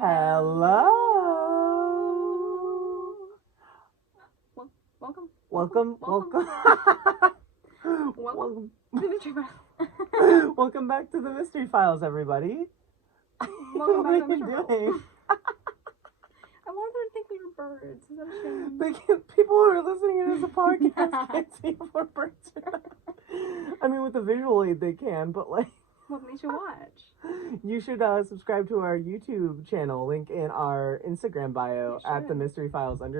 Hello. Welcome. Welcome. Welcome to the Mystery Files. Welcome back to the Mystery Files, everybody. Welcome back to the What are you Mystery Files. doing? I wanted them to think we were birds. Is that a shame? People who are listening to this podcast can't see if we're birds or not. I mean, with the visual aid they can, but like... Well, they should watch. You should subscribe to our YouTube channel, link in our Instagram bio at the Mystery Files _ At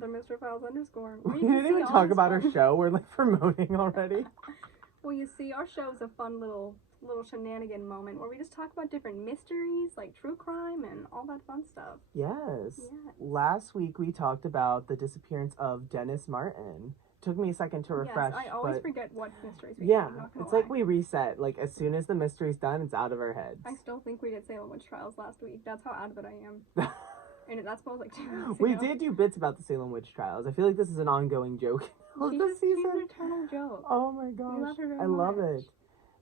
the Mystery Files _ We didn't even talk about our show. We're like promoting already. Well, you see, our show is a fun little shenanigan moment where we just talk about different mysteries, like true crime and all that fun stuff. Yes. Last week we talked about the disappearance of Dennis Martin. Took me a second to refresh. Yes, I always forget what mysteries we yeah, did. it's like we reset. Like, as soon as the mystery's done, it's out of our heads. I still think we did Salem Witch Trials last week. That's how out of it I am. And that's both like 2 weeks We ago. did do bits about the Salem Witch Trials. I feel like this is an ongoing joke. She's an eternal joke. Oh my gosh. We love her very I love much. it.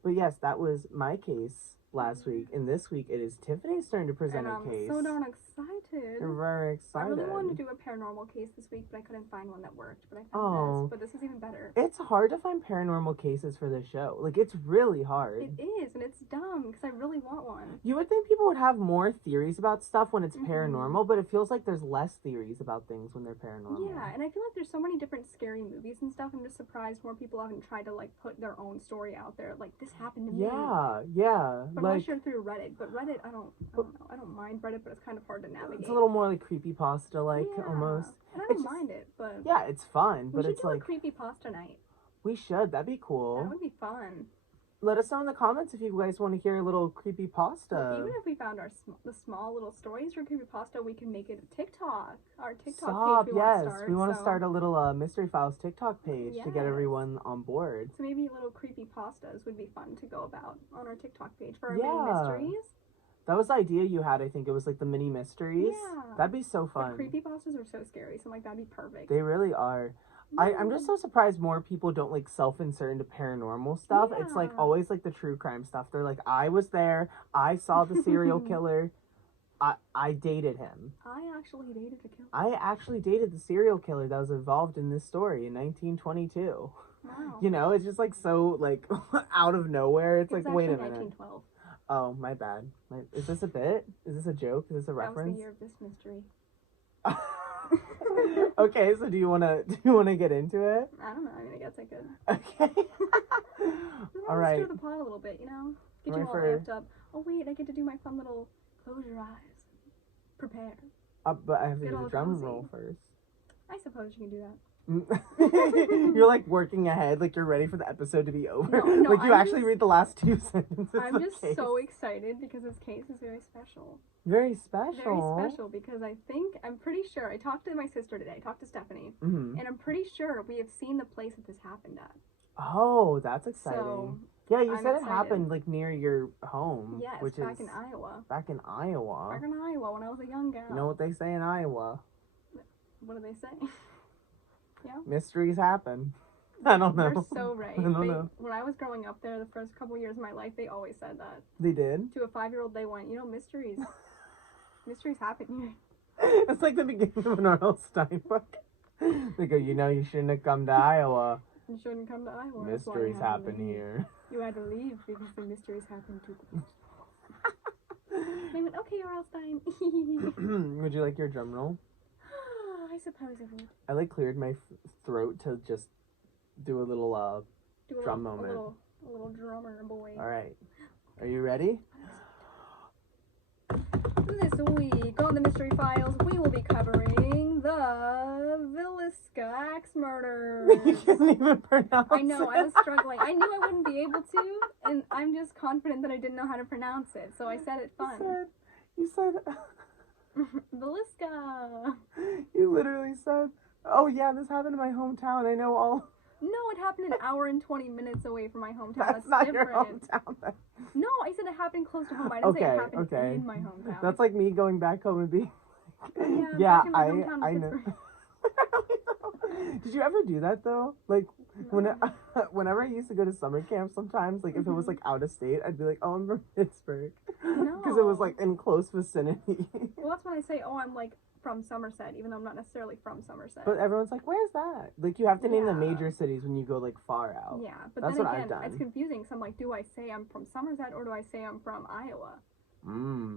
But yes, that was my case last week. And this week it is Tiffany's turn to present a case. I'm so darn excited. You're very excited. I really wanted to do a paranormal case this week, but I couldn't find one that worked. But I found this. But this is even better. It's hard to find paranormal cases for this show. Like, it's really hard. It is, and it's dumb, because I really want one. You would think people would have more theories about stuff when it's paranormal, but it feels like there's less theories about things when they're paranormal. Yeah, and I feel like there's so many different scary movies and stuff. I'm just surprised more people haven't tried to, like, put their own story out there. Like, this happened to me. Yeah. But unless you're through Reddit. But Reddit, I don't know. I don't mind Reddit, but it's kind of hard to navigate. It's a little more like creepypasta-like, almost. And I don't mind it, but... Yeah, it's fun, but it's like... We should do a creepypasta night. We should. That'd be cool. That would be fun. Let us know in the comments if you guys want to hear a little creepypasta. Well, even if we found the small little stories for creepypasta, we can make it a TikTok. Our TikTok page we want to start a little Mystery Files TikTok page to get everyone on board. So maybe little creepypastas would be fun to go about on our TikTok page for our mini mysteries. That was the idea you had, I think. It was like the mini mysteries. Yeah. That'd be so fun. But creepypastas are so scary, so like that'd be perfect. They really are. I'm just so surprised more people don't like self-insert into paranormal stuff. It's like always like the true crime stuff. They're like, I was there, I saw the serial killer, I dated him. I actually dated a killer. I actually dated the serial killer that was involved in this story in 1922. Wow. You know, it's just like so like out of nowhere. It's like, wait a minute. 1912. Oh, my bad. Is this a bit? Is this a joke? Is this a reference? That was the year of this mystery. Okay, so do you wanna get into it? I don't know. I mean, I guess I could. Okay. All right. Stir the pot a little bit, you know. Get you all amped up. Oh wait, I get to do my fun little close your eyes. Prepare. But I have to do the drum roll first. I suppose you can do that. You're like working ahead, like you're ready for the episode to be over. No, like you actually read the last 2 sentences. I'm just so excited because this case is very special. Very special. Very special because I'm pretty sure, I talked to my sister today, I talked to Stephanie, and I'm pretty sure we have seen the place that this happened at. Oh, that's exciting. So, yeah, you said it happened like near your home. Yes, which back is in Iowa. Back in Iowa. Back in Iowa when I was a young gal. You know what they say in Iowa? What do they say? Yeah. Mysteries happen. I don't know. You're so right. I don't know. When I was growing up there, the first couple years of my life, they always said that. They did? To a 5-year-old, they went, mysteries. Mysteries happen here. It's like the beginning of an R.L. Stein book. They go, you shouldn't have come to Iowa. You shouldn't come to Iowa. Mysteries happen here. You had to leave because the mysteries happened to the They went, okay, R.L. Stein. Would you like your drum roll? I suppose I would. I cleared my throat to just do a little drum moment. A little drummer boy. All right. Are you ready? This week on the Mystery Files, we will be covering the Villisca axe murder. You couldn't even pronounce I know, I was struggling. I knew I wouldn't be able to, and I'm just confident that I didn't know how to pronounce it, so I said it fun. You said... Villisca. You literally said, oh yeah, this happened in my hometown. I know all... No, it happened an hour and 20 minutes away from my hometown. That's not different. Your hometown then. No, I said it happened close to home. I didn't say it happened in my hometown. That's like me going back home and being... Yeah, I know. Did you ever do that though? Like whenever I used to go to summer camp, sometimes like if it was like out of state, I'd be like, "Oh, I'm from Pittsburgh," because it was like in close vicinity. Well, that's when I say, "Oh, I'm like from Somerset," even though I'm not necessarily from Somerset. But everyone's like, "Where's that?" Like you have to name the major cities when you go like far out. Yeah, but that's then what again, I've done. it's confusing. So I'm like, do I say I'm from Somerset or do I say I'm from Iowa?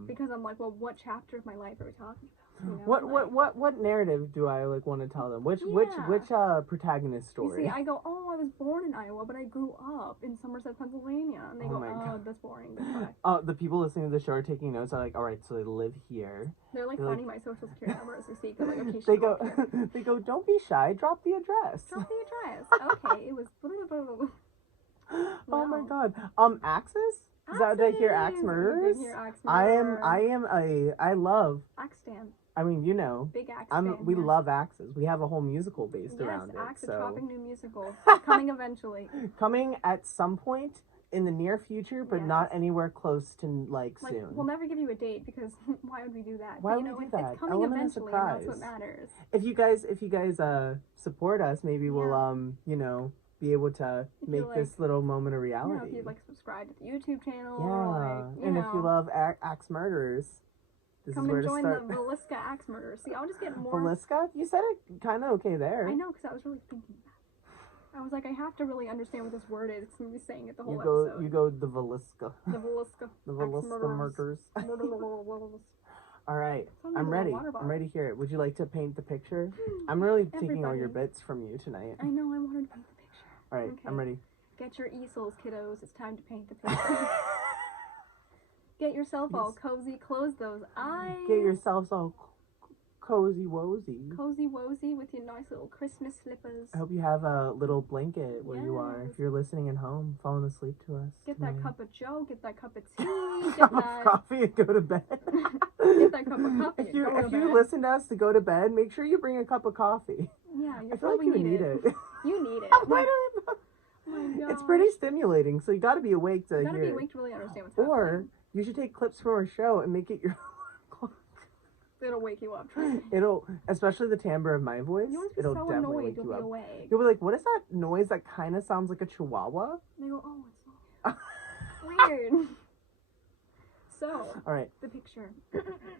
Because I'm like, well, what chapter of my life are we talking about? You know, what narrative do I like want to tell them? Which protagonist story? You see, I go, oh, I was born in Iowa, but I grew up in Somerset, Pennsylvania, and they go, God, that's boring. Oh, the people listening to the show are taking notes. Are like, all right, so they live here. They're like finding my social security number as we speak. They're like, okay, they go, don't be shy. Drop the address. Drop the address. Okay, it was. Oh my God. Axes? Is that did I hear axe murders? I love axe stand. I mean, you know, big axe stand. We love axes. We have a whole musical based around it. Yes, axe chopping new musical coming eventually. Coming at some point in the near future, but not anywhere close to like soon. We'll never give you a date because why would we do that? Why would we do that? It's coming eventually, and that's what matters. If you guys support us, maybe we'll you know, be able to make this little moment a reality. You know, if you'd like subscribe to the YouTube channel. Yeah, and if you love axe murderers, this is where to start. Come and join the Villisca axe murderers. See, I'll just get more. Villisca? You said it kind of okay there. I know, because I was really thinking that. I was like, I have to really understand what this word is, because I'm going to be saying it the whole episode. You go the Villisca. The Villisca. The Villisca murders. All right, I'm ready. I'm ready to hear it. Would you like to paint the picture? I'm really taking all your bits from you tonight. I know, I wanted to paint the picture. All right, I'm ready. Get your easels, kiddos. It's time to paint the picture. Get yourself all cozy. Close those eyes. Get yourselves all cozy wozy. Cozy wozy with your nice little Christmas slippers. I hope you have a little blanket where you are. If you're listening at home, falling asleep to us. Get that cup of joe. Get that cup of tea. Get that coffee and go to bed. Get that cup of coffee. If you listen to us to go to bed, make sure you bring a cup of coffee. Yeah, I feel like you need it. You need it. Why do we... It's pretty stimulating, so you got to be awake to hear it. You got to be awake to really understand what's happening. Or you should take clips from our show and make it your It'll wake you up. It'll, especially the timbre of my voice. It'll so definitely wake you'll you up. Awake. You'll be like, "What is that noise that kind of sounds like a chihuahua?" And they go, "Oh, it's weird." So, all right, the picture.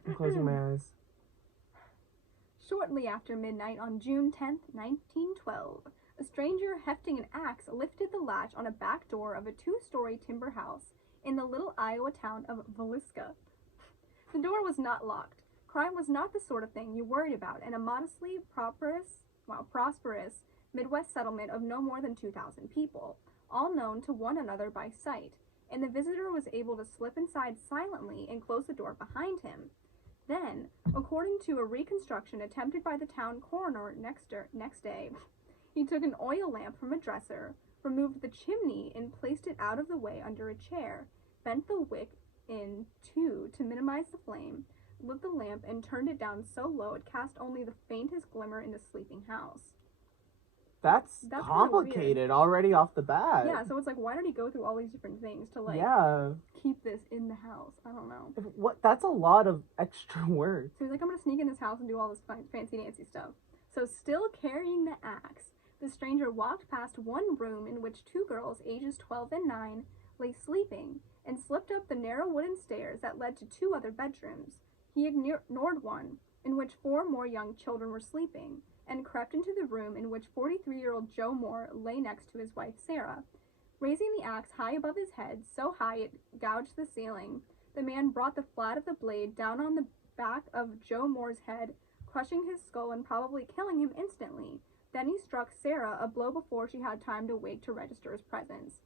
I'm closing my eyes. Shortly after midnight on June 10th, 1912, a stranger hefting an axe lifted the latch on a back door of a 2-story timber house in the little Iowa town of Villisca. The door was not locked. Crime was not the sort of thing you worried about in a modestly prosperous Midwest settlement of no more than 2,000 people, all known to one another by sight, and the visitor was able to slip inside silently and close the door behind him. Then, according to a reconstruction attempted by the town coroner next day, he took an oil lamp from a dresser, removed the chimney and placed it out of the way under a chair, bent the wick in two to minimize the flame, lit the lamp, and turned it down so low it cast only the faintest glimmer in the sleeping house. That's complicated already off the bat. Yeah, so it's like, why did he go through all these different things to keep this in the house? I don't know. That's a lot of extra work. So he's like, I'm gonna sneak in this house and do all this fancy dancy stuff. So still carrying the axe, the stranger walked past one room in which 2 girls, ages 12 and 9, lay sleeping, and slipped up the narrow wooden stairs that led to 2 other bedrooms. He ignored one, in which 4 more young children were sleeping, and crept into the room in which 43-year-old Joe Moore lay next to his wife Sarah. Raising the axe high above his head, so high it gouged the ceiling, the man brought the flat of the blade down on the back of Joe Moore's head, crushing his skull and probably killing him instantly. Then he struck Sarah a blow before she had time to wake to register his presence.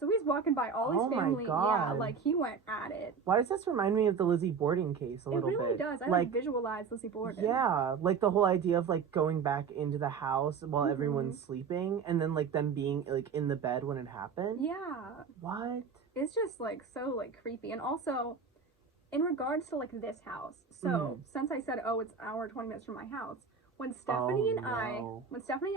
So he's walking by all his family. Yeah, like he went at it. Why does this remind me of the Lizzie Borden case a little bit? It really does. I like visualize Lizzie Borden. Yeah, like the whole idea of like going back into the house while everyone's sleeping, and then like them being like in the bed when it happened. Yeah. What? It's just like so like creepy, and also in regards to like this house. So since I said, oh, it's an hour 20 minutes from my house. when Stephanie and no.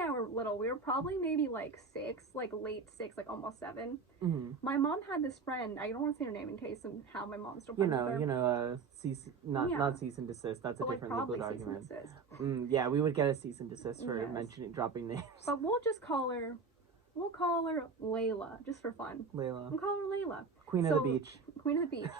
I were little, we were probably maybe like 6, like late 6, like almost 7. Mm-hmm. My mom had this friend. I don't want to say her name in case of how my mom's still friends with her. Not cease and desist. That's but a different legal argument. Yeah, we would get a cease and desist for dropping names. But we'll call her Layla, just for fun. Layla. We'll call her Layla. Queen of the beach. Queen of the beach.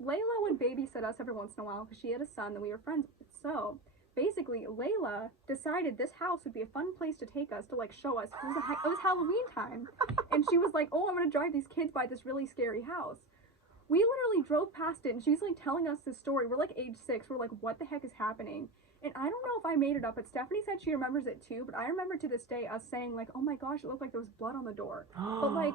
Layla would babysit us every once in a while because she had a son that we were friends with. So, basically, Layla decided this house would be a fun place to take us to, like, show us. It was Halloween time. And she was like, oh, I'm going to drive these kids by this really scary house. We literally drove past it, and she's, like, telling us this story. We're, like, age 6. We're like, what the heck is happening? And I don't know if I made it up, but Stephanie said she remembers it, too. But I remember to this day us saying, like, oh, my gosh, it looked like there was blood on the door. But, like,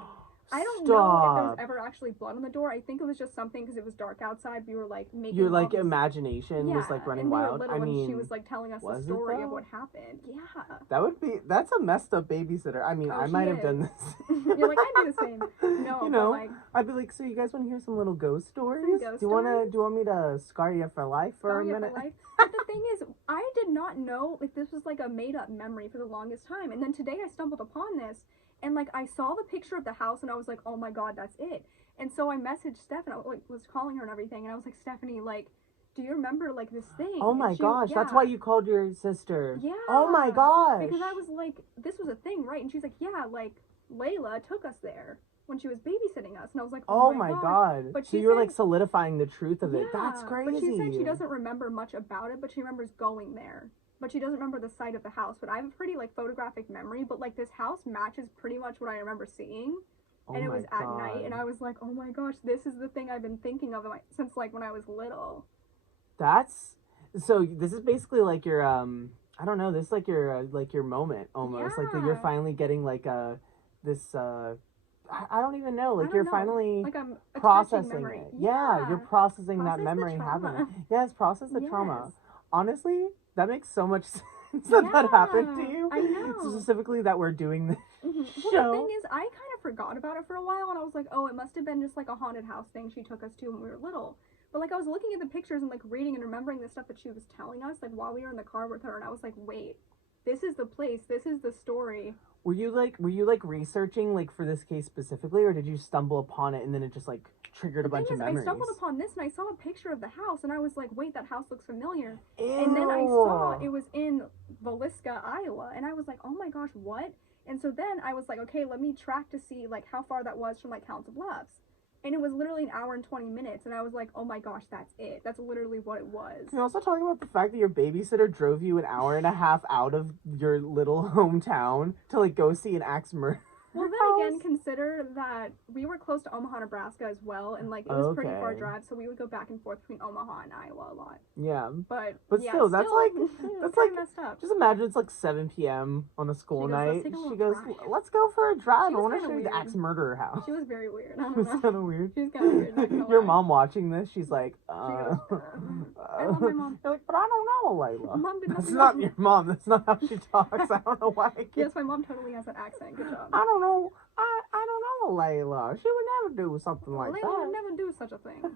I don't know if there was ever actually blood on the door. I think it was just something because it was dark outside. We were like making your like imagination was like running wild. I mean, she was like telling us the story of what happened. Yeah. That's a messed up babysitter. I mean, I might have done this. You're like, I do the same. No, you know, like, I'd be like, so you guys want to hear some little ghost stories? Do you want me to scar you for life for a minute? But the thing is, I did not know if this was like a made up memory for the longest time. And then today I stumbled upon this. And, like, I saw the picture of the house, and I was like, oh, my God, that's it. And so I messaged Steph, and I was calling her and everything, and I was like, Stephanie, like, do you remember, like, this thing? Oh, my gosh, that's why you called your sister. Yeah. Oh, my gosh. Because I was like, this was a thing, right? And she's like, yeah, like, Layla took us there when she was babysitting us. And I was like, oh my God. But so you were, like, solidifying the truth of it. That's crazy. But she said she doesn't remember much about it, but she remembers going there. But she doesn't remember the site of the house. But I have a pretty, like, photographic memory. But, like, this house matches pretty much what I remember seeing. And it was at night. And I was like, oh, my gosh, this is the thing I've been thinking of since, like, when I was little. So this is basically, like, your, I don't know, this is, like, your moment, almost. Yeah. Like, you're finally getting, like, this, I don't even know. Like, you're finally like I'm processing it. Yeah, you're processing that memory happening. Yes, process the trauma. Honestly, that makes so much sense that happened to you. I know. Specifically that we're doing this show. Well, the thing is, I kind of forgot about it for a while, and I was like, oh, it must have been just like a haunted house thing she took us to when we were little. But, like, I was looking at the pictures and, like, reading and remembering the stuff that she was telling us, like, while we were in the car with her, and I was like, wait, this is the place, this is the story. Were you researching, like, for this case specifically, or did you stumble upon it and then it just, like, triggered a bunch of memories? I stumbled upon this, and I saw a picture of the house, and I was like, wait, that house looks familiar. Ew. And then I saw it was in Villisca, Iowa, and I was like, oh my gosh, what? And so then I was like, okay, let me track to see, like, how far that was from, like, Council Bluffs. And it was literally an hour and 20 minutes, and I was like, oh my gosh, that's it. That's literally what it was. Can you also talk about the fact that your babysitter drove you an hour and a half out of your little hometown to, like, go see an axe murder? Well, then again, consider that we were close to Omaha, Nebraska as well, and, like, it was a pretty far drive, so we would go back and forth between Omaha and Iowa a lot. Yeah. But still, that's like messed up. Just imagine it's like 7 p.m. on a school night. She goes, let's go for a drive. I want to show you the axe murderer house. She was very weird. It was kind of weird. She was kind of weird. Your mom watching this, she's like, I love my mom. You're like, but I don't know, Layla. Mom did That's not your mom. That's not how she talks. I don't know why. Yes, my mom totally has that accent. Good job. I don't know. I don't know, Layla. She would never do something like that. Layla would never do such a thing.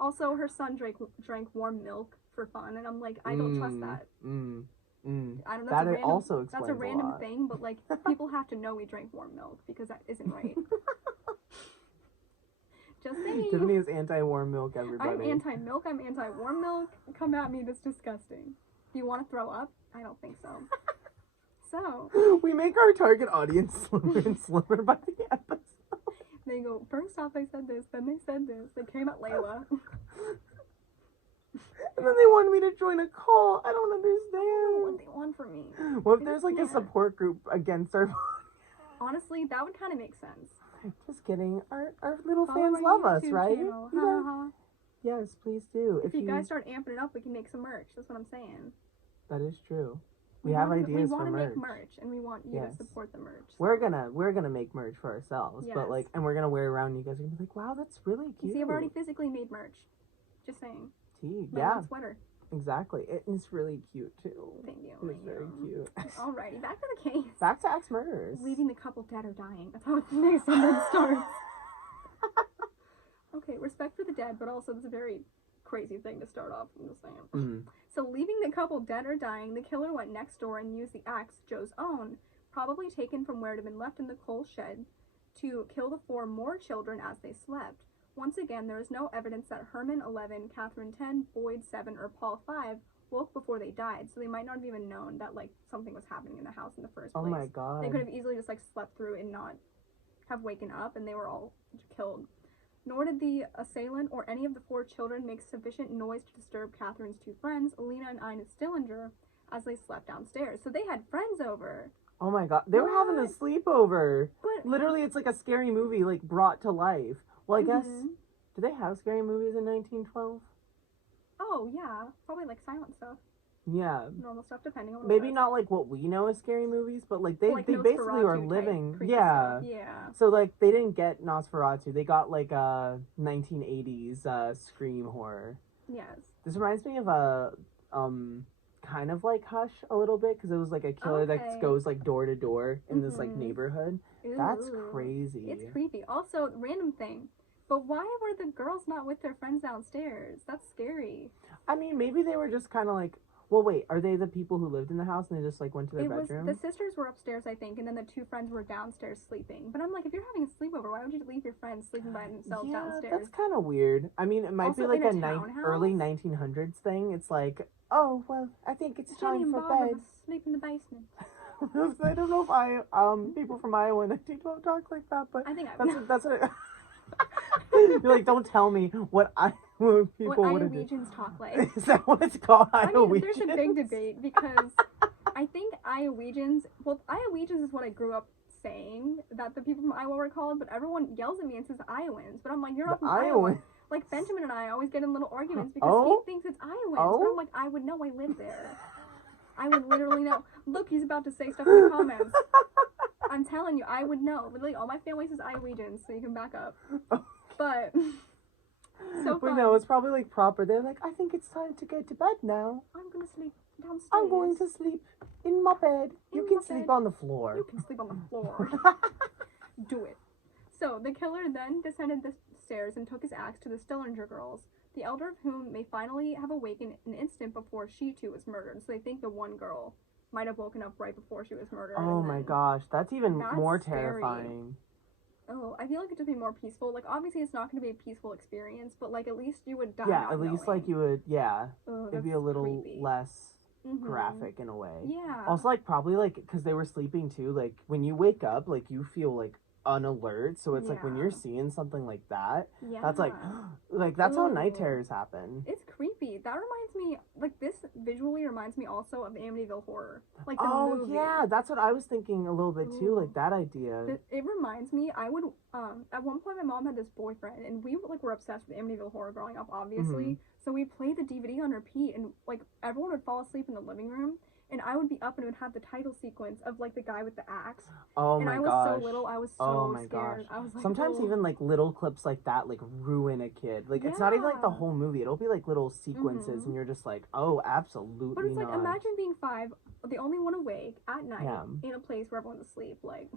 Also, her son drank warm milk for fun, and I'm like, I don't trust that. I don't know. That's a random thing, but, like, people have to know we drank warm milk because that isn't right. Just saying. Tiffany is anti-warm milk, everybody. I'm anti-milk. I'm anti-warm milk. Come at me. That's disgusting. Do you want to throw up? I don't think so. So we make our target audience slimmer and slimmer by the episode. They go, first off they said this, then they said this. They came at Layla. And then they wanted me to join a call. I don't understand. What they want from me. What if there's like a support group against our Honestly, that would kind of make sense. Just kidding. Our little fans love us, right? Yeah. Yes, please do. If you guys start amping it up, we can make some merch. That's what I'm saying. That is true. We have ideas for merch. We want to make merch, and we want you to support the merch. So. We're gonna make merch for ourselves, but like, and we're gonna wear it around. And you guys are gonna be like, "Wow, that's really cute." See, I've already physically made merch. Just saying. My sweater. Exactly. It's really cute too. Thank you. It's very cute. Alrighty, back to the case. Back to axe murders. Leaving the couple dead or dying. That's how the next sentence starts. Okay, respect for the dead, but also it's a very crazy thing to start off, I'm just saying. Mm. So leaving the couple dead or dying, the killer went next door and used the axe, Joe's own, probably taken from where it had been left in the coal shed, to kill the 4 more children as they slept. Once again, there is no evidence that Herman 11, Catherine 10, Boyd 7, or Paul 5 woke before they died, so they might not have even known that, like, something was happening in the house in the first place. Oh my god. They could have easily just, like, slept through and not have waken up, and they were all killed. Nor did the assailant or any of the 4 children make sufficient noise to disturb Catherine's 2 friends, Alina and Ina Stillinger, as they slept downstairs. So they had friends over. Oh my god. They were having a sleepover. But literally, it's like a scary movie, like, brought to life. Well, I guess, do they have scary movies in 1912? Oh, yeah. Probably, like, silent stuff. Yeah. Normal stuff, depending on what Maybe not, like, what we know as scary movies, but, like, they basically were living. Yeah. Yeah. So, like, they didn't get Nosferatu. They got, like, a 1980s Scream horror. Yes. This reminds me of a, kind of like Hush a little bit, because it was, like, a killer that goes, like, door to door in this, like, neighborhood. Ooh. That's crazy. It's creepy. Also, random thing. But why were the girls not with their friends downstairs? That's scary. I mean, maybe they were just kind of like, well, wait, are they the people who lived in the house and they just, like, went to their bedroom? The sisters were upstairs, I think, and then the 2 friends were downstairs sleeping. But I'm like, if you're having a sleepover, why would you leave your friends sleeping by themselves downstairs? That's kind of weird. I mean, it might Also, be like in a early 1900s thing. It's like, oh, well, I think it's Jenny time and for Barbara bed. must sleep in the basement. I don't know if people from Iowa and I don't talk like that, but I think that's what it, you're like, don't tell me what people would do. Iowegians talk like. Is that what it's called? I mean, there's a big debate because I think Iowegians is what I grew up saying that the people from Iowa were called, but everyone yells at me and says Iowans, but I'm like, you're not from Iowa. Like, Benjamin and I always get in little arguments because he thinks it's Iowans, but I'm like, I would know, I live there. I would literally know. Look, he's about to say stuff in the comments. I'm telling you, I would know. Literally, all my family says Iowegians, so you can back up. But, so fun. But no, it's probably, like, proper. They're like, I think it's time to go to bed now. I'm gonna sleep downstairs. I'm going to sleep in my bed. You can sleep on the floor. You can sleep on the floor. Do it. So, the killer then descended the stairs and took his axe to the Stillinger girls, the elder of whom may finally have awakened an instant before she too was murdered. So they think the one girl might have woken up right before she was murdered. Oh my gosh, that's even more terrifying. Oh, I feel like it should be more peaceful. Like, obviously it's not going to be a peaceful experience, but, like, at least you would die Yeah, at least, knowing. like, you would, Oh, it'd be a little creepy. less graphic in a way. Yeah. Also, like, probably, like, because they were sleeping too, like, when you wake up, like, you feel, like, unalert, so it's like when you're seeing something like that, that's like that's how night terrors happen. It's creepy. That reminds me, like, this visually reminds me also of the Amityville Horror, like the movie. Yeah, that's what I was thinking a little bit too, like that idea. It reminds me, I would at one point my mom had this boyfriend and we were obsessed with Amityville Horror growing up, obviously. So we played the DVD on repeat and, like, everyone would fall asleep in the living room and I would be up and it would have the title sequence of, like, the guy with the axe. Oh and my I was gosh. so little, I was so scared. I was like, sometimes even, like, little clips like that, like, ruin a kid. Like, it's not even, like, the whole movie. It'll be, like, little sequences and you're just like, oh, absolutely not. But it's like, imagine being 5, the only one awake at night in a place where everyone's asleep, like...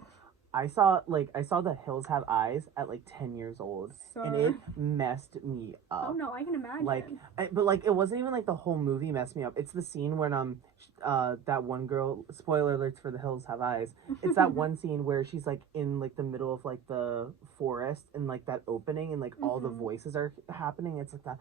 I saw The Hills Have Eyes at, like, 10 years old, and it messed me up. Oh no, I can imagine. But, like, it wasn't even, like, the whole movie messed me up. It's the scene when, that one girl, spoiler alerts for The Hills Have Eyes, it's that one scene where she's, like, in, like, the middle of, like, the forest, and, like, that opening, and, like, all the voices are happening. It's like that,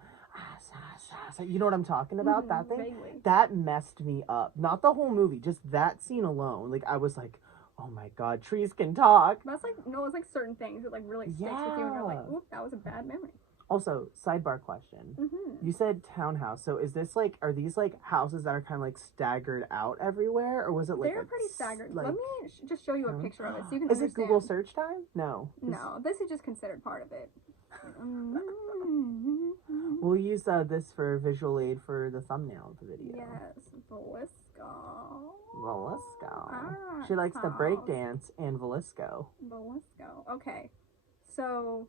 you know what I'm talking about? That thing? Vaguely. That messed me up. Not the whole movie, just that scene alone. Like, I was like, oh my god, trees can talk. That's like, no, it's like certain things that, like, really sticks with you and you're like, oop, that was a bad memory. Also, sidebar question. You said townhouse, so is this, like, are these, like, houses that are kind of, like, staggered out everywhere, or was it, like, they're pretty staggered. Like, let me just show you a picture of it so you can Is understand. it Google search time? No. No, this is just considered part of it. We'll use this for visual aid for the thumbnail of the video. Yes, Villisca. She likes to break dance and Villisca. Okay, so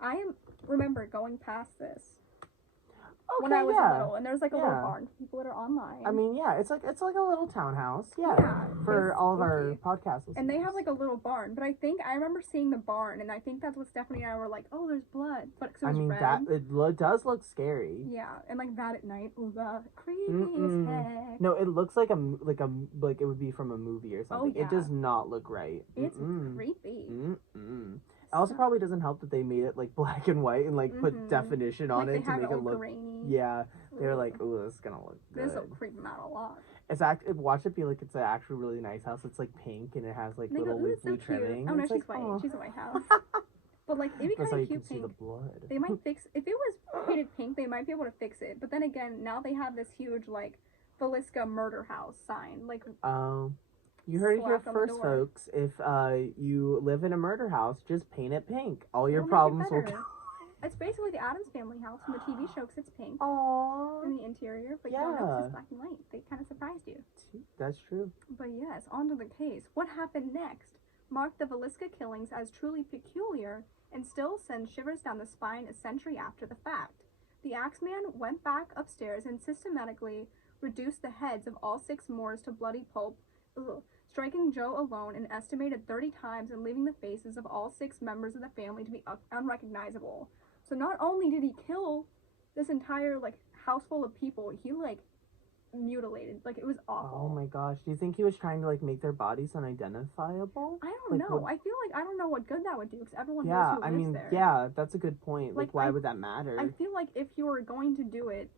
I remember going past this. when I was little, and there's like a little Yeah. barn for people that are online. I mean, yeah, it's like a little townhouse. Yeah. Yeah, For it's all of our spooky. podcast listeners. And they have like a little barn, but I think I remember seeing the barn, and I think that's what Stephanie and I were like, oh, there's blood, but 'cause it was red. that it does look scary. Yeah, and like that at night, ooh, creepy as heck. No, it looks like like it would be from a movie or something. Oh, yeah. It does not look right. It's creepy. It also probably doesn't help that they made it like black and white and like put definition on like it to make it look grainy. Yeah, they're like, ooh, this is gonna look good. This will creep them out a lot. Watch it be like it's an actually really nice house. It's like pink and it has like little go, blue trimming. Oh no, it's she's like, white. oh. She's a white house. But like it'd be That's kind how of you cute can see pink. the blood. They might fix if it was painted pink. They might be able to fix it. But then again, now they have this huge like Villisca murder house sign. Like you heard it here slapped on the first, door. folks. If you live in a murder house, just paint it pink. All your We'll make it problems will better. It's basically the Addams Family house from the TV show 'cause it's pink Aww. in the interior, but you don't know 'cause Yeah. it's black and white. They kind of surprised you. That's true. But yes, on to the case. What happened next marked the Villisca killings as truly peculiar and still sends shivers down the spine a century after the fact. The Axeman went back upstairs and systematically reduced the heads of all 6 Moors to bloody pulp, striking Joe alone an estimated 30 times and leaving the faces of all 6 members of the family to be unrecognizable. So not only did he kill this entire like house full of people, he like mutilated. Like it was awful. Oh my gosh. Do you think he was trying to like make their bodies unidentifiable? I don't Like, know. what- I feel like I don't know what good that would do because everyone Yeah, knows who I lives mean, there. yeah, that's a good point. Like, Like, why would that matter? I feel like if you were going to do it,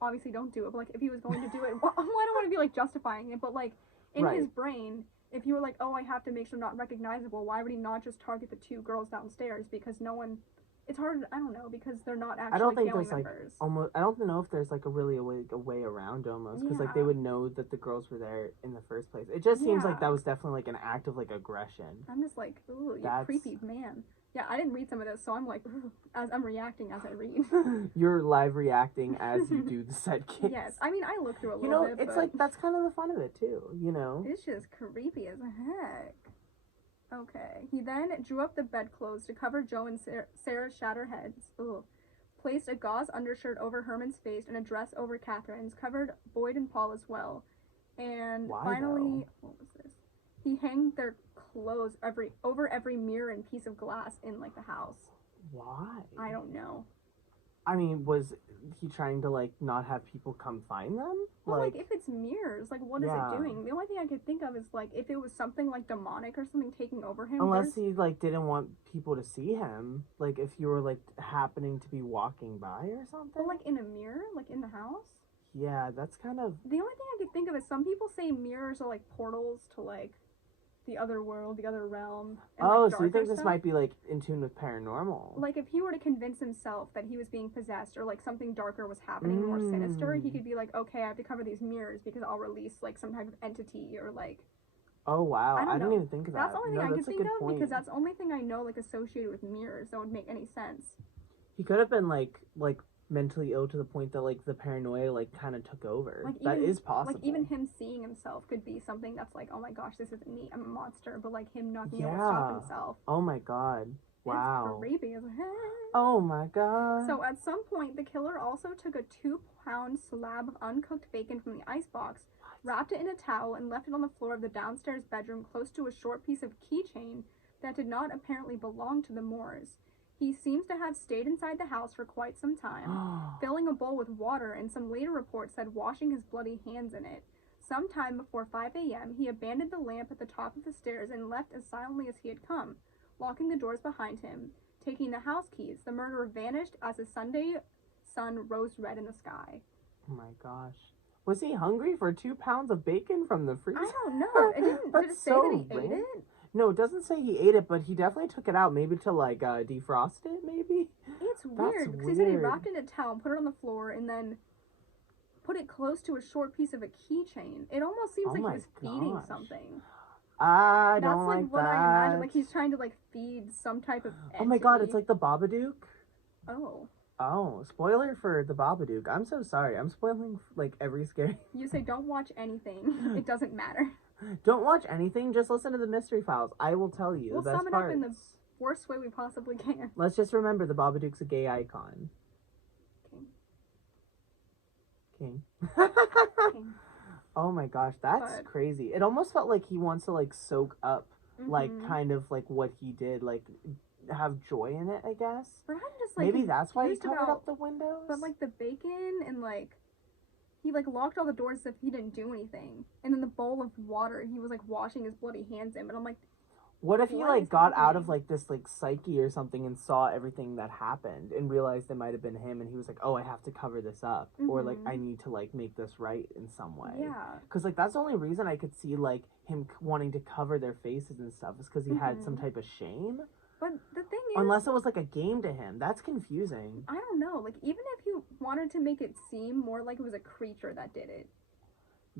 obviously don't do it. But like if he was going to do it, well, I don't want to be like justifying it, but like in Right. his brain, if you were like, oh, I have to make sure not recognizable, why would he not just target the 2 girls downstairs? Because no one. It's hard. I don't know because they're not actually I don't think family there's members. I don't know if there's like a way around almost because like they Yeah. would know that the girls were there in the first place. It just seems like Yeah. that was definitely like an act of like aggression. I'm just like, ooh, you That's- creepy man. Yeah, I didn't read some of this, so I'm like, ooh, as I'm reacting as I read. You're live reacting as you do the set case. Yes, I mean I looked through a You little know, bit. it's but like that's kind of the fun of it too. You know. it's just creepy as heck. Okay, he then drew up the bedclothes to cover Joe and Sarah's shattered heads. Ugh. Placed a gauze undershirt over Herman's face and a dress over Catherine's, covered Boyd and Paul as well. And Why, finally, though? what was this? He hanged their clothes over every mirror and piece of glass in like the house. Why? I don't know. I mean, was he trying to like not have people come find them? Well, like if it's mirrors, like what is Yeah. it doing? The only thing I could think of is like if it was something like demonic or something taking over him. Unless he like didn't want people to see him, like if you were like happening to be walking by or something. But like in a mirror, like in the house. Yeah, that's kind of. The only thing I could think of is some people say mirrors are like portals to like the other world, the other realm. And, Oh, like, so you darker think this stuff. might be like in tune with paranormal? Like if he were to convince himself that he was being possessed or like something darker was happening, more sinister, he could be like, okay, I have to cover these mirrors because I'll release like some type of entity or like. Oh wow, I don't didn't know. even think of that. That's the only thing I that's could a think good of point. because that's the only thing I know like associated with mirrors that would make any sense. He could have been like mentally ill to the point that like the paranoia like kind of took over. Like That even- is possible. Like even him seeing himself could be something that's like, oh my gosh, this isn't me, I'm a monster. But like him not being able to stop Yeah. himself. Oh my god. Wow. It's creepy as heck. Oh my god. So at some point, the killer also took a 2-pound slab of uncooked bacon from the icebox, wrapped it in a towel, and left it on the floor of the downstairs bedroom close to a short piece of keychain that did not apparently belong to the Moors. He seems to have stayed inside the house for quite some time, filling a bowl with water, and some later reports said washing his bloody hands in it. Sometime before 5 a.m., he abandoned the lamp at the top of the stairs and left as silently as he had come, locking the doors behind him. Taking the house keys, the murderer vanished as the Sunday sun rose red in the sky. Oh my gosh. Was he hungry for 2 pounds of bacon from the freezer? I don't know. It didn't. Did it That's say so that he ate random. it? No, it doesn't say he ate it, but he definitely took it out, maybe to like defrost it, maybe. It's weird because he said he wrapped it in a towel, put it on the floor, and then put it close to a short piece of a keychain. It almost seems Oh like my he was feeding gosh. something. I That's don't like like what that. I imagine. Like he's trying to like feed some type of entity. Oh my god, it's like the Babadook. Oh. Oh, spoiler for the Babadook. I'm so sorry. I'm spoiling like every scary. You say don't watch anything. It doesn't matter. Don't watch anything. Just listen to the mystery files. I will tell you We'll the best sum it parts. up in the worst way we possibly can. Let's just remember the Babadook's a gay icon. Okay. King. King. Oh my gosh, that's But- crazy. It almost felt like he wants to like soak up like Mhm. kind of like what he did, like have joy in it, I guess. But I'm just like Maybe that's why he confused covered about- up the windows. But like the bacon and like he like locked all the doors as if he didn't do anything. And then the bowl of water he was like washing his bloody hands in. But I'm like, what if he what like is got out of happening? like this like psyche or something and saw everything that happened and realized it might have been him and he was like, oh, I have to cover this up, or like I need to like make this right in some way. yeah. Because like that's the only reason I could see like him wanting to cover their faces and stuff is because he had some type of shame. But the thing is, Unless it was like a game to him. That's confusing. I don't know. Like even if you wanted to make it seem more like it was a creature that did it.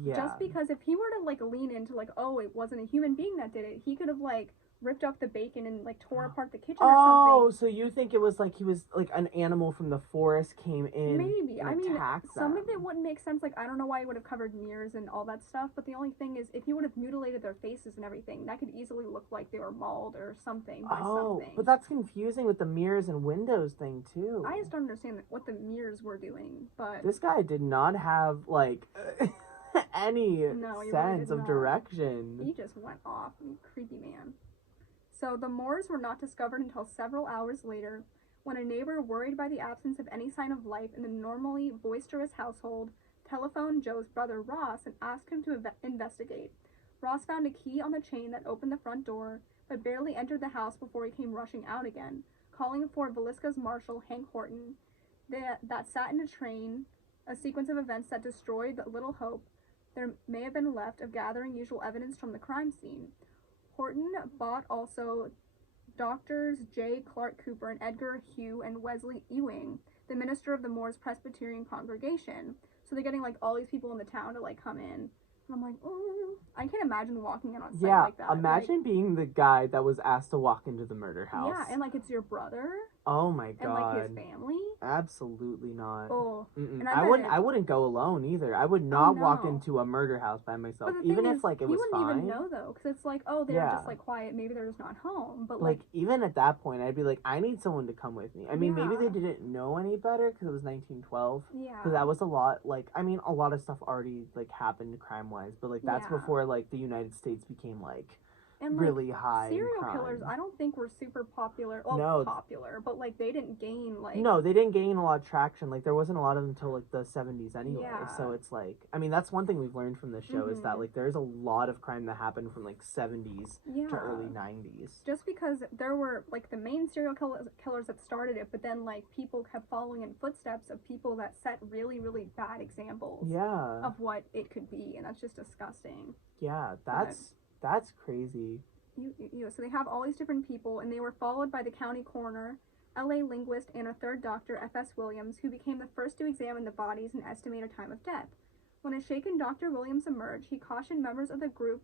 Yeah. Just because if he were to like lean into like, oh, it wasn't a human being that did it, he could have like ripped up the bacon and like tore apart the kitchen or Oh, something. so you think it was like he was like an animal from the forest came in Maybe. and I mean, attacked something them. that wouldn't make sense. Like I don't know why he would have covered mirrors and all that stuff. But the only thing is, if he would have mutilated their faces and everything, that could easily look like they were mauled or something by something. But that's confusing with the mirrors and windows thing too. I just don't understand what the mirrors were doing. But This guy did not have like any No, he really sense did of not. direction. he just went off, you creepy man. So the Moors were not discovered until several hours later, when a neighbor, worried by the absence of any sign of life in the normally boisterous household, telephoned Joe's brother Ross and asked him to investigate. Ross found a key on the chain that opened the front door, but barely entered the house before he came rushing out again, calling for Villisca's marshal, Hank Horton, that sat in a train, a sequence of events that destroyed little hope there may have been left of gathering usual evidence from the crime scene. Horton bought also Doctors J. Clark Cooper and Edgar Hugh and Wesley Ewing, the minister of the Moors Presbyterian congregation. So they're getting like all these people in the town to like come in. And I'm like, oh, I can't imagine walking in on a site like that. Imagine being the guy that was asked to walk into the murder house. Yeah, and like it's your brother. Oh my god. And like his family. Absolutely not. Oh, and and I wouldn't go alone either. I would not walk no. into a murder house by myself, But the even thing if is, like it was fine. He wouldn't even know though, because it's like, oh, they're Yeah. just like quiet. Maybe they're just not home. But Like even at that point, I'd be like, I need someone to come with me. I mean, maybe they Yeah. didn't know any better because it was 1912. yeah, Because that was a lot. Like, I mean, a lot of stuff already like happened crime wise, but like that's Yeah. before like the United States became like and like, really high. in serial crime. killers, I don't think were super popular. Well, No. popular, but like they didn't gain like. No, they didn't gain a lot of traction. Like there wasn't a lot of them until like the 70s anyway. Yeah. So it's like, I mean, that's one thing we've learned from this show is that like there's a lot of crime that happened from like 70s Yeah. to early 90s. Just because there were like the main serial killers that started it, but then like people kept following in footsteps of people that set really, really bad examples Yeah. of what it could be, and that's just disgusting. Yeah, that's crazy. So they have all these different people, and they were followed by the county coroner, LA linguist, and a third doctor, F.S. Williams, who became the first to examine the bodies and estimate a time of death. When a shaken Dr. Williams emerged, he cautioned members of the group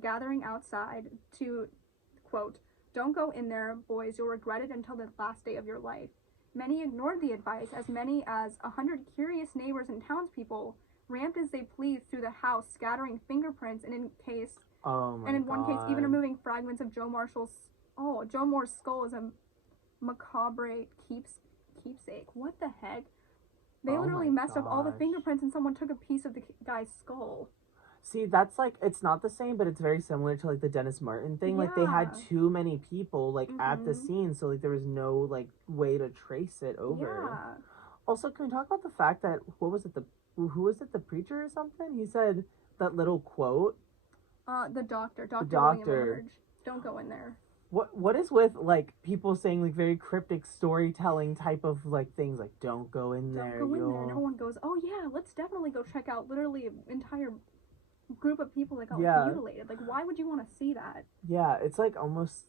gathering outside to, quote, "Don't go in there, boys, you'll regret it until the last day of your life." Many ignored the advice, as many as 100 curious neighbors and townspeople ramped as they pleased through the house, scattering fingerprints, and in one case, even removing fragments of Joe Moore's skull as a macabre keepsake. What the heck? They literally messed up all the fingerprints, and someone took a piece of the guy's skull. See, that's like, it's not the same, but it's very similar to like the Dennis Martin thing. Like they had too many people like at the scene, so like there was no like way to trace it over. Yeah. Also, can we talk about the fact that who was it, the preacher or something? He said that little quote. The doctor, Dr. doctor. William Emerge. Don't go in there. What is with like people saying like very cryptic storytelling type of like things like don't go in there. Don't go in there. No one goes, oh yeah, let's definitely go check out literally an entire group of people that got mutilated. Like, why would you want to see that? Yeah, it's like almost,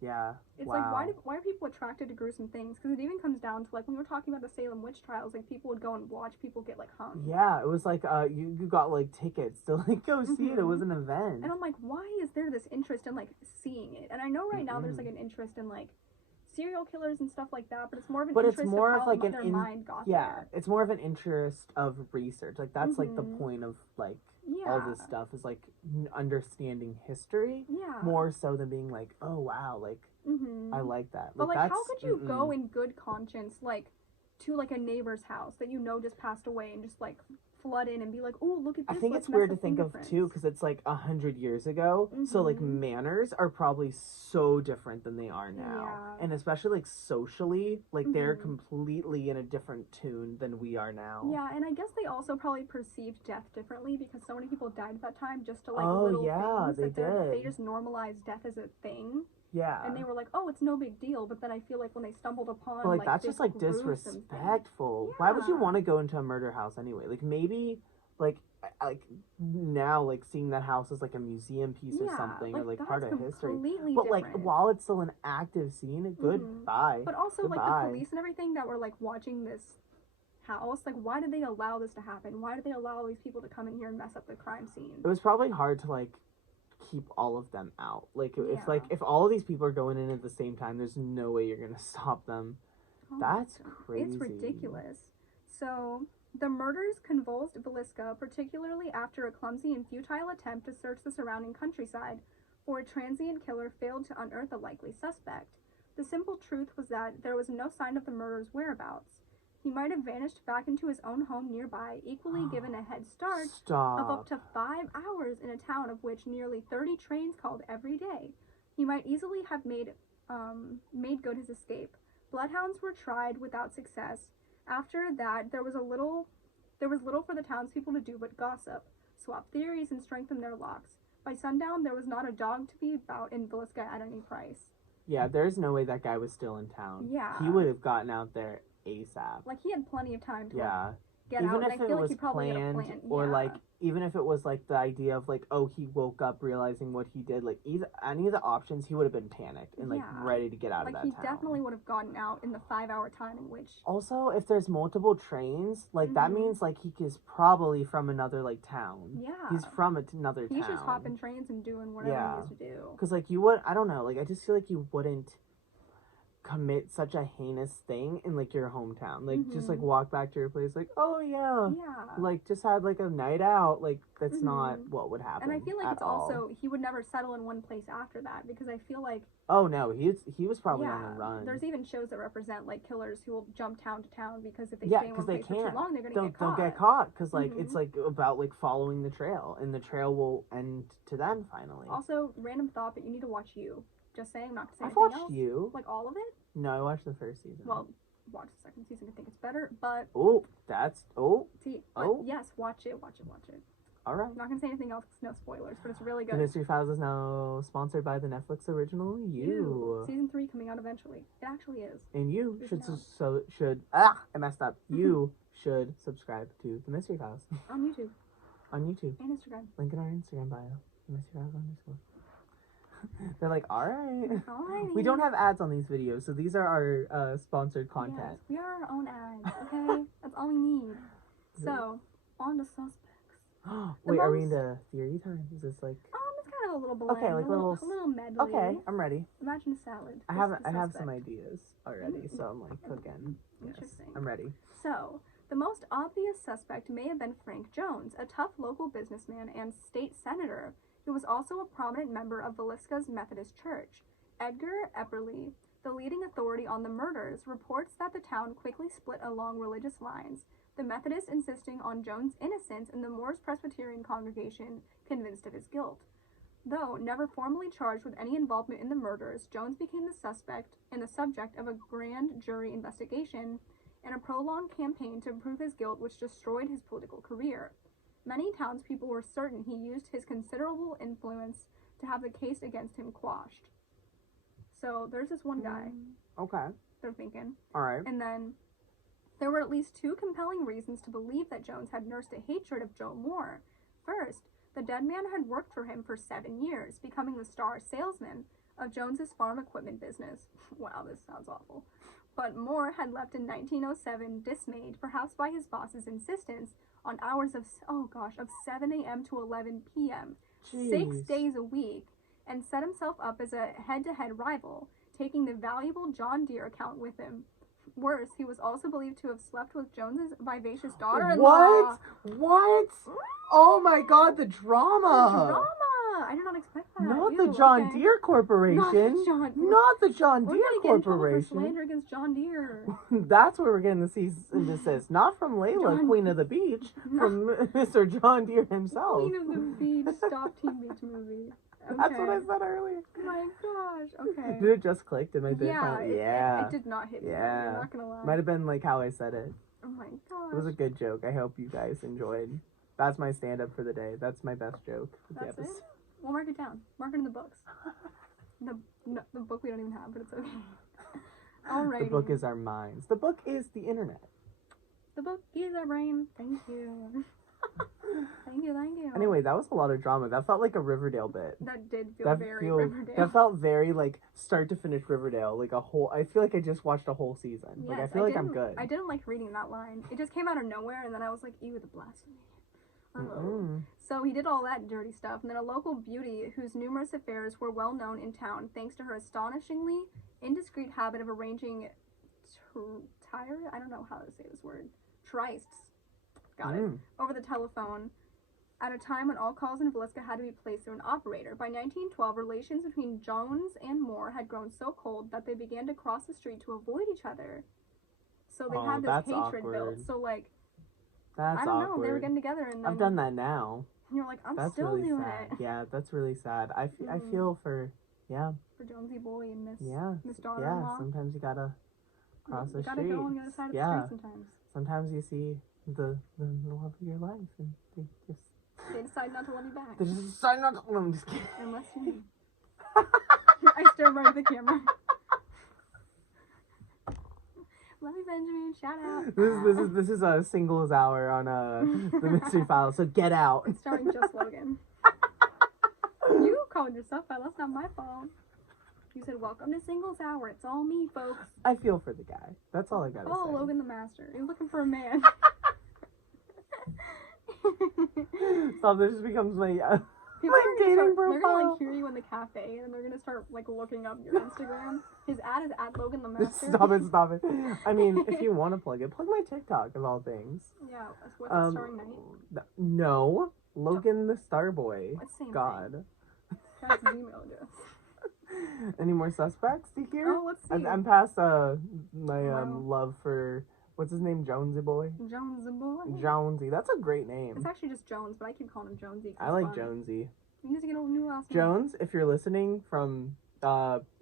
yeah. It's like, why are people attracted to gruesome things? Because it even comes down to like when we were talking about the Salem witch trials, like people would go and watch people get like hung. Yeah, it was like you got like tickets to like go see it. It was an event. And I'm like, why is there this interest in like seeing it? And I know right now there's like an interest in like serial killers and stuff like that, but it's more of an interest it's more of of how like their mind got there. It's more of an interest of research. Like that's like the point of like all this stuff is like understanding history more so than being like, oh wow, like I like that. But like how could you go in good conscience, like to like a neighbor's house that you know just passed away and just like flood in and be like, oh, look at this. I think let's it's mess weird to with think of fingerprints." too, because it's like 100 years ago. So like Mhm. manners are probably so different than they are now, Yeah. and especially like socially, like they're Mhm. completely in a different tune than we are now. Yeah, and I guess they also probably perceived death differently because so many people died at that time just to like Oh, little yeah, things they that they did. just normalized death as a thing, Yeah. and they were like, oh, it's no big deal. But then I feel like when they stumbled upon But like that's this just like gruesome thing, disrespectful. Why would you Yeah. want to go into a murder house anyway? Like maybe like now like seeing that house as like a museum piece or Yeah, something, or like, like that's part of history. completely But like different. while it's still an active scene, goodbye. But also like Goodbye. the police and everything that were like watching this house, like why did they allow this to happen? Why did they allow these people to come in here and mess up the crime scene? It was probably hard to like keep all of them out. Like if all of these people are going in at the same time, there's no way you're gonna stop them. Oh, That's crazy. It's ridiculous. So the murders convulsed Villisca, particularly after a clumsy and futile attempt to search the surrounding countryside, for a transient killer failed to unearth a likely suspect. The simple truth was that there was no sign of the murderer's whereabouts. He might have vanished back into his own home nearby, equally given a head start of up to 5 hours in a town of which nearly 30 trains called every day. He might easily have made good his escape. Bloodhounds were tried without success. After that, there was little for the townspeople to do but gossip, swap theories, and strengthen their locks. By sundown, there was not a dog to be about in Villisca at any price. Yeah, there's no way that guy was still in town. Yeah. He would have gotten out there ASAP. Like, he had plenty of time to get even out, if and I feel like he probably had a plan. or like even if it was like the idea of like, oh, he woke up realizing what he did, like either any of the options, he would have been panicked and like ready to get out of that he town. definitely would have gotten out in the 5-hour time in which. Also, if there's multiple trains, like that means like he is probably from another like town. Yeah, he's from another town. He's just hopping trains and doing whatever he needs to do. Because like you would, I don't know, like I just feel like you wouldn't commit such a heinous thing in like your hometown, like just like walk back to your place like, oh yeah, like just had like a night out, like that's not what would happen. And I feel like it's also he would never settle in one place after that, because I feel like oh no, he was probably on a run. There's even shows that represent like killers who will jump town to town because if they stay in one place for too long, they're gonna get caught. They'll get caught because like it's like about like following the trail, and the trail will end to them finally. Also, random thought, but you need to watch You. Just saying, not to say I've anything watched else. You. Like all of it? No, I watched the first season. Well, watch the second season. I think it's better, but yes, watch it. All right. I'm not gonna say anything else because no spoilers, but it's really good. The Mystery Files is now sponsored by the Netflix original You. Season 3 coming out eventually. It actually is. And you I messed up. You should subscribe to the Mystery Files on YouTube. On YouTube and Instagram. Link in our Instagram bio. Mystery Files _ They're like, all right. We don't have ads on these videos, so these are our sponsored content. Yes, we are our own ads, okay? That's all we need. So, on to suspects. Wait, are we into theory time? Is this like... it's kind of a little blend. Okay, like a little medley. Okay, I'm ready. Imagine a salad. I have some ideas already, so I'm like cooking. Interesting. Yes, I'm ready. So, the most obvious suspect may have been Frank Jones, a tough local businessman and state senator, who was also a prominent member of Villisca's Methodist Church. Edgar Epperly, the leading authority on the murders, reports that the town quickly split along religious lines, the Methodists insisting on Jones' innocence and the Moores Presbyterian congregation convinced of his guilt. Though never formally charged with any involvement in the murders, Jones became the suspect and the subject of a grand jury investigation and a prolonged campaign to prove his guilt, which destroyed his political career. Many townspeople were certain he used his considerable influence to have the case against him quashed. So there's this one guy. Okay. They're thinking. All right. And then there were at least 2 compelling reasons to believe that Jones had nursed a hatred of Joe Moore. First, the dead man had worked for him for 7 years, becoming the star salesman of Jones's farm equipment business. Wow, this sounds awful. But Moore had left in 1907, dismayed, perhaps by his boss's insistence, on hours of 7 a.m. to 11 p.m., 6 days a week, and set himself up as a head-to-head rival, taking the valuable John Deere account with him. Worse, he was also believed to have slept with Jones's vivacious daughter-in-law. What? Oh my god, the drama! I did not expect that. Not Ew, the John okay. Deere Corporation. Not the John We're Deere gonna get in trouble for Corporation. slander against John Deere. That's where we're getting the cease and desist. Not from Layla, Queen of the Beach, from Mr. John Deere himself. Queen of the Beach. Stop Teen Beach movie. Okay. That's what I said earlier. Oh my gosh. Okay. Did it just click? Did my bit finally? It did not hit me. Yeah. I'm not gonna lie. Might have been like how I said it. Oh my gosh. It was a good joke. I hope you guys enjoyed. That's my stand-up for the day. That's my best joke. That's it? We'll mark it down. Mark it in the books. The book we don't even have, but it's okay. Alrighty. The book is our minds. The book is the internet. The book is our brain. Thank you. Thank you. Anyway, that was a lot of drama. That felt like a Riverdale bit. That did feel very Riverdale. That felt very like start to finish Riverdale. Like a whole. I feel like I just watched a whole season. Yes, like I feel like I'm good. I didn't like reading that line. It just came out of nowhere, and then I was like, "Ew, the blasphemy." So he did all that dirty stuff, and then a local beauty whose numerous affairs were well known in town thanks to her astonishingly indiscreet habit of arranging I don't know how to say this word. Trysts. Got it. Over the telephone at a time when all calls in Villisca had to be placed through an operator. By 1912, relations between Jones and Moore had grown so cold that they began to cross the street to avoid each other. So they had this hatred built. So like, I don't know, they were getting together and then I've done that now. And you're like, that's still really doing sad. it. Yeah, that's really sad. I feel for for Jonesy Boy and Miss daughter-in-law. Yeah, sometimes you gotta cross the street. You gotta go on the other side of the street sometimes. Sometimes you see the love of your life and they decide not to love you back. They just decide not to. I'm just kidding. Unless you me. I stare right at the camera. Love you, Benjamin. Shout out. This is a singles hour on the Mystery Files. So get out. It's starring just Logan. You called yourself out. That's not my fault. You said, "Welcome to Singles Hour. It's all me, folks." I feel for the guy. That's all I gotta say. Oh, Logan the Master. You're looking for a man. Stop, this just becomes my dating profile. They're gonna like hear you in the cafe and they're gonna start like looking up your Instagram. His ad is at Logan the Master. Stop it. I mean, if you want to plug it, plug my TikTok of all things. Yeah, with the Starring Night. No, Logan the Starboy. Same God. That's his email address. Any more suspects to hear? Oh, let's see. I'm past my love for what's his name, Jonesy Boy. Jonesy Boy. Jonesy, that's a great name. It's actually just Jones, but I keep calling him Jonesy. I like Jonesy. You need to get a new last name. Jones, if you're listening from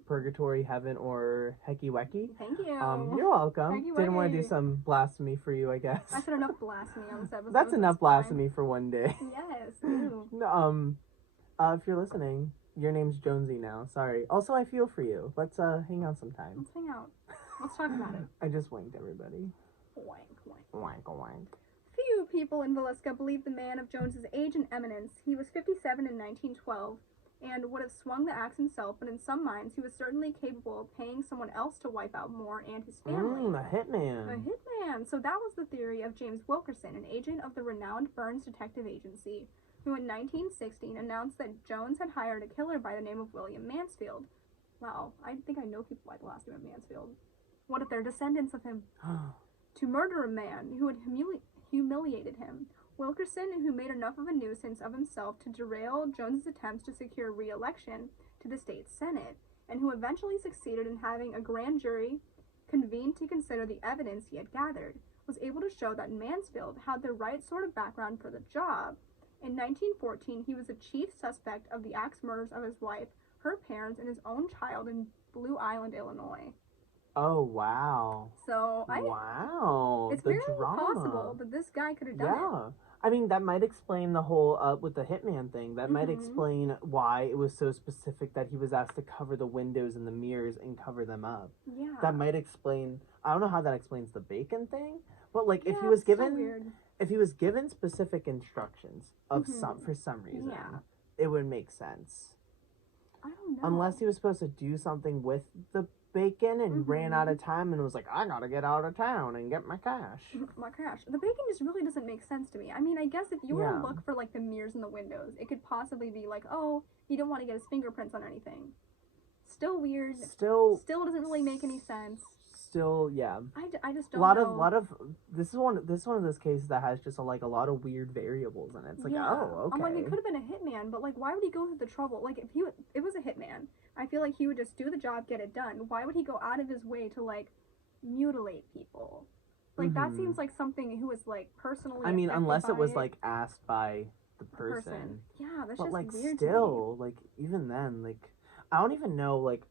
Purgatory, Heaven, or Hecky Wecky. Thank you. You're welcome. Hecky Didn't Wecky. want to do some blasphemy for you, I guess. I said enough blasphemy on this episode. That's enough blasphemy for one day. Yes. Ew. If you're listening, your name's Jonesy now. Sorry. Also, I feel for you. Let's hang out sometime. Let's hang out. Let's talk about it. I just winked everybody. Wank, wank. Wank, wank. Few people in Villisca believed the man of Jones's age and eminence. He was 57 in 1912 and would have swung the axe himself, but in some minds he was certainly capable of paying someone else to wipe out Moore and his family. A hitman. A hitman. So that was the theory of James Wilkerson, an agent of the renowned Burns Detective Agency, who in 1916 announced that Jones had hired a killer by the name of William Mansfield. Wow, I think I know people by the last name of Mansfield. What if they're descendants of him? To murder a man who had humiliated him. Wilkerson, who made enough of a nuisance of himself to derail Jones's attempts to secure re-election to the state senate, and who eventually succeeded in having a grand jury convened to consider the evidence he had gathered, was able to show that Mansfield had the right sort of background for the job. In 1914, he was the chief suspect of the axe murders of his wife, her parents, and his own child in Blue Island, Illinois. Oh, wow. So, it's very possible that this guy could have done it. Yeah. I mean, that might explain the whole, with the hitman thing, that might explain why it was so specific that he was asked to cover the windows and the mirrors and cover them up. Yeah. That might explain, I don't know how that explains the bacon thing, but, like, if he was given, if he was given specific instructions of for some reason, it would make sense. I don't know. Unless he was supposed to do something with the bacon and ran out of time and was like, I gotta get out of town and get my cash. My cash. The bacon just really doesn't make sense to me. I mean, I guess if you were to look for, like, the mirrors in the windows, it could possibly be like, oh, you don't want to get his fingerprints on anything. Still weird. Still doesn't really make any sense. still, yeah. I just A don't lot know. of this is one of those cases that has just a lot of weird variables in it. It's like, Yeah. oh, okay. I'm like, it could have been a hitman, but like, why would he go through the trouble? Like, if it was a hitman, I feel like he would just do the job, get it done. Why would he go out of his way to like mutilate people? Like, that seems like something who was like personally. I mean, affected unless it by was like asked by the person. Yeah, that's But just like weird still, like even then, like I don't even know, like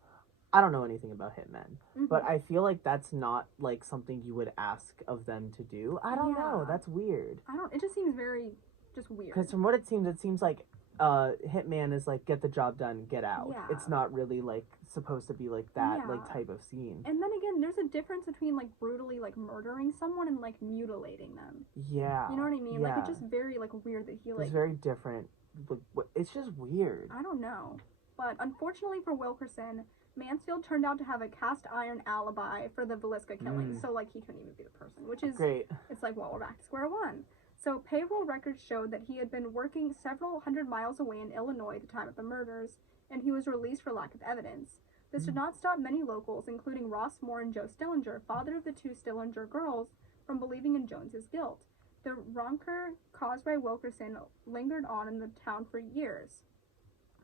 I don't know anything about hitmen, but I feel like that's not like something you would ask of them to do. I don't know. That's weird. It just seems very just weird. Because from what it seems like hitman is like get the job done, get out. Yeah. It's not really like supposed to be like that like type of scene. And then again, there's a difference between like brutally like murdering someone and like mutilating them. Yeah. You know what I mean? Yeah. Like, it's just very like weird that he like. It's very different. It's just weird. I don't know. But unfortunately for Wilkerson, Mansfield turned out to have a cast iron alibi for the Villisca killing, so like he couldn't even be the person, which is great. It's like, well, we're back to square one. So payroll records showed that he had been working several hundred miles away in Illinois at the time of the murders, and he was released for lack of evidence. This did not stop many locals, including Ross Moore and Joe Stillinger, father of the two Stillinger girls, from believing in Jones's guilt. The rancor caused by Wilkerson lingered on in the town for years.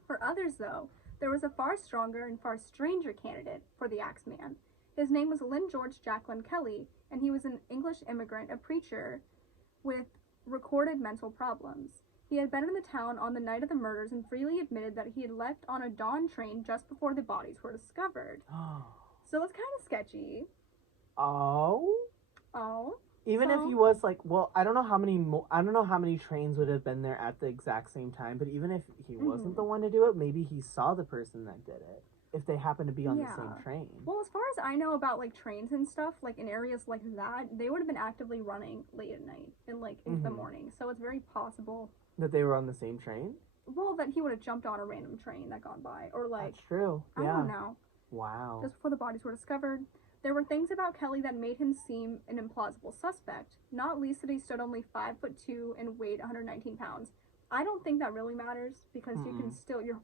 For others, though, there was a far stronger and far stranger candidate for the Axeman. His name was Lynn George Jacqueline Kelly, and he was an English immigrant, a preacher with recorded mental problems. He had been in the town on the night of the murders and freely admitted that he had left on a dawn train just before the bodies were discovered. So that's kind of sketchy. Oh? Oh? Even if he was like, well, I don't know how many trains would have been there at the exact same time, but even if he wasn't the one to do it, maybe he saw the person that did it. If they happen to be on the same train. Well, as far as I know about like trains and stuff, like in areas like that, they would have been actively running late at night and like into the morning. So it's very possible that they were on the same train. Well, that he would have jumped on a random train that gone by, or like that's true. I don't know. Wow. Just before the bodies were discovered. There were things about Kelly that made him seem an implausible suspect, not least that he stood only 5'2" and weighed 119 pounds. I don't think that really matters because you can still, you're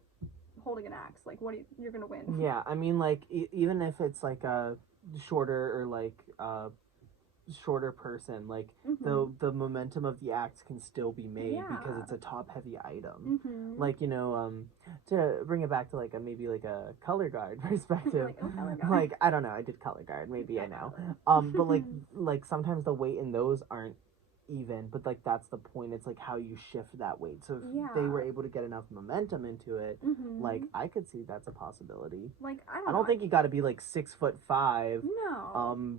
holding an axe. Like, you're gonna win. Yeah, I mean, like, even if it's like a shorter or like shorter person, like the momentum of the axe can still be made because it's a top heavy item. Like, you know, to bring it back to like maybe like a color guard perspective. Like, I don't know, I did color guard, maybe I know. But like sometimes the weight in those aren't even, but like that's the point. It's like how you shift that weight. So if they were able to get enough momentum into it, like I could see that's a possibility. Like I don't think you got to be like 6'5". No.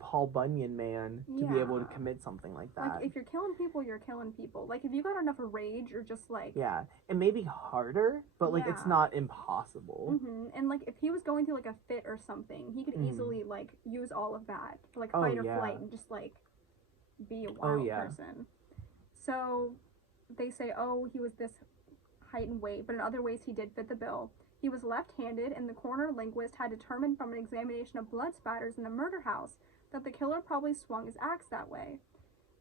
Paul Bunyan man to be able to commit something like that. Like if you're killing people, you're killing people. Like if you got enough rage, you're just like it may be harder, but like it's not impossible. And like if he was going through like a fit or something, he could easily like use all of that to like fight or flight and just like be a wild person. So they say, oh, he was this height and weight, but in other ways he did fit the bill. He was left-handed, and the coroner linguist had determined from an examination of blood spatters in the murder house that the killer probably swung his axe that way.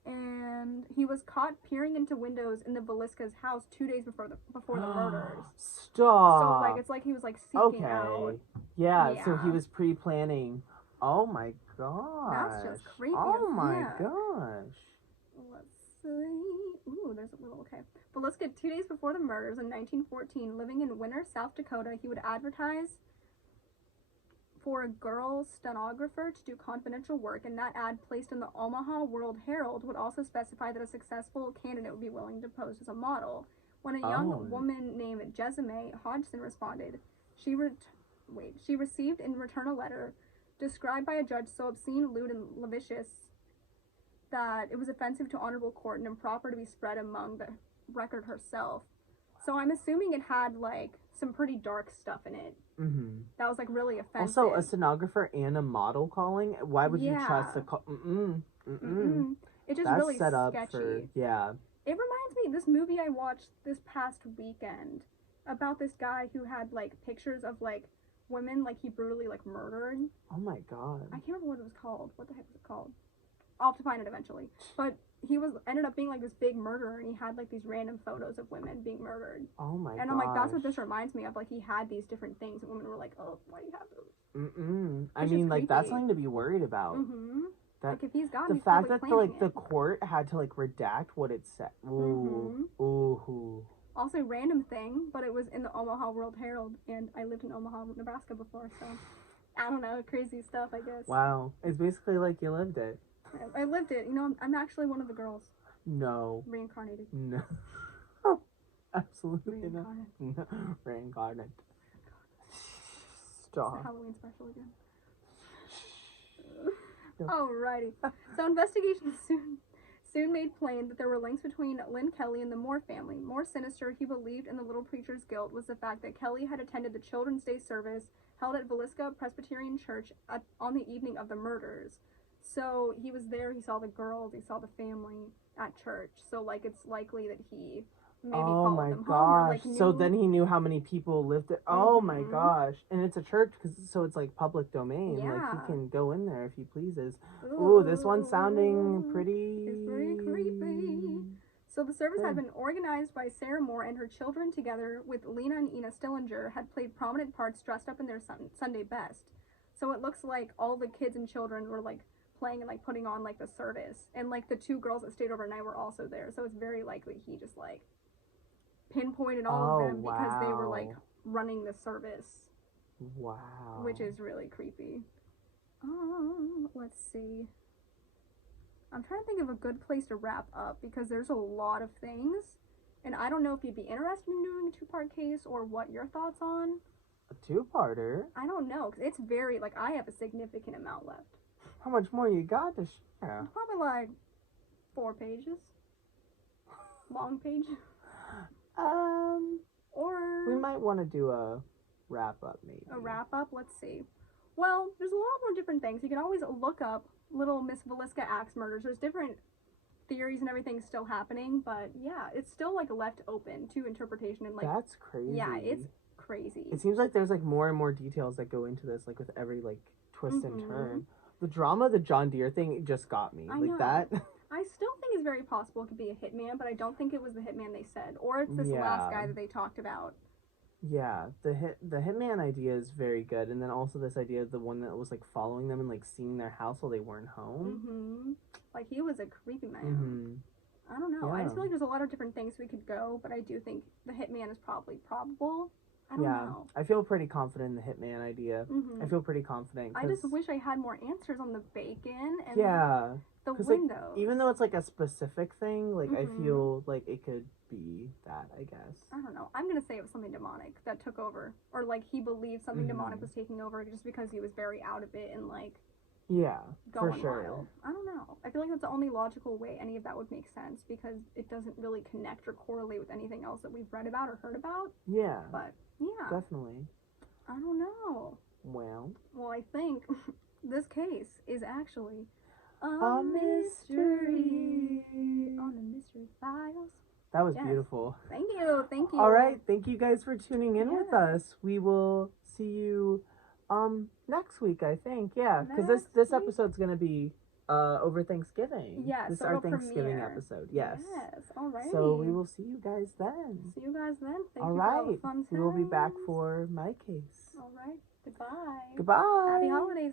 And he was caught peering into windows in the Villisca's house 2 days before the murders. Stop. So like it's like he was like seeking out. Yeah, so he was pre-planning. Oh my gosh. That's just creepy. Oh my gosh. Let's see. Ooh, there's a little, okay. But let's get 2 days before the murders in 1914, living in Winter, South Dakota, he would advertise for a girl stenographer to do confidential work, and that ad placed in the Omaha World Herald would also specify that a successful candidate would be willing to pose as a model. When a young woman named Jessamine Hodgson responded, she received in return a letter described by a judge so obscene, lewd, and lascivious that it was offensive to honorable court and improper to be spread among the record herself. So I'm assuming it had like some pretty dark stuff in it. That was like really offensive. Also, a stenographer and a model calling. Why would you trust a call? It just That's really set up sketchy. For It reminds me of this movie I watched this past weekend about this guy who had like pictures of like women like he brutally like murdered. Oh my god. I can't remember what it was called. What the heck was it called? I'll have to find it eventually. But he ended up being like this big murderer, and he had like these random photos of women being murdered. Oh my god. And I'm like, that's what this reminds me of. Like, he had these different things, and women were like, oh, why do you have those? I It's mean, just like, that's creepy. something to be worried about. Mm-hmm. That Like, if he's got the he's fact probably that planning the it. court had to like redact what it said. Ooh, ooh. Also, random thing, but it was in the Omaha World Herald, and I lived in Omaha, Nebraska before, so I don't know, crazy stuff, I guess. Wow, it's basically like you lived it. I lived it. You know, I'm actually one of the girls. No. Reincarnated. No. Absolutely Reincarnate. not. No. Reincarnate. It's Stop. the Halloween special again. No. Alrighty. So investigations soon made plain that there were links between Lynn Kelly and the Moore family. More sinister, he believed in the little preacher's guilt, was the fact that Kelly had attended the Children's Day service held at Villisca Presbyterian Church on the evening of the murders. So he was there, he saw the girls, he saw the family at church. So, like, it's likely that he maybe followed them home or, like, knew. So then he knew how many people lived there. Oh my gosh. And it's a church, so it's like public domain. Yeah. Like, he can go in there if he pleases. Ooh, this one's sounding pretty... It's pretty creepy. So the service had been organized by Sarah Moore, and her children, together with Lena and Ina Stillinger, had played prominent parts dressed up in their Sunday best. So it looks like all the kids and children were, like, playing and, like, putting on, like, the service. And, like, the two girls that stayed overnight were also there. So it's very likely he just, like, pinpointed all of them because they were, like, running the service. Wow. Which is really creepy. Let's see. I'm trying to think of a good place to wrap up because there's a lot of things. And I don't know if you'd be interested in doing a two-part case or what your thoughts on. A two-parter? I don't know, because it's very, like, I have a significant amount left. How much more you got to share? Probably like 4 pages. Long page. Or... We might want to do a wrap-up, maybe. A wrap-up? Let's see. Well, there's a lot more different things. You can always look up Little Miss Villisca axe murders. There's different theories and everything still happening, but yeah, it's still, like, left open to interpretation and, like... That's crazy. Yeah, it's crazy. It seems like there's, like, more and more details that go into this, like, with every, like, twist and turn. The drama, the John Deere thing, just got me. I like, know. that... I still think it's very possible it could be a hitman, but I don't think it was the hitman they said. Or it's this last guy that they talked about. Yeah, the hitman idea is very good, and then also this idea of the one that was, like, following them and, like, seeing their house while they weren't home. Like, he was a creepy man. I don't know. I just feel like there's a lot of different things we could go, but I do think the hitman is probably probable. I don't know. I feel pretty confident in the hitman idea. I feel pretty confident. I just wish I had more answers on the bacon and the 'cause, windows. like, even though it's, like, a specific thing, like, I feel like it could be that, I guess. I don't know. I'm gonna say it was something demonic that took over. Or, like, he believed something demonic was taking over just because he was very out of it and, like... Yeah, going for sure. wild. I don't know. I feel like that's the only logical way any of that would make sense because it doesn't really connect or correlate with anything else that we've read about or heard about. Yeah. But, yeah. Definitely. I don't know. Well, I think this case is actually a mystery on the Mystery Files. That was beautiful. Thank you. Thank you. All right. Thank you guys for tuning in with us. We will see you next week, I think. Yeah, because this episode's going to be over Thanksgiving. Yes, this is so our it'll Thanksgiving premiere. episode. Yes. Yes. All right. So we will see you guys then. See you guys then. Thank all you right. for all the fun We will be back times. for my case. All right. Goodbye. Goodbye. Happy holidays.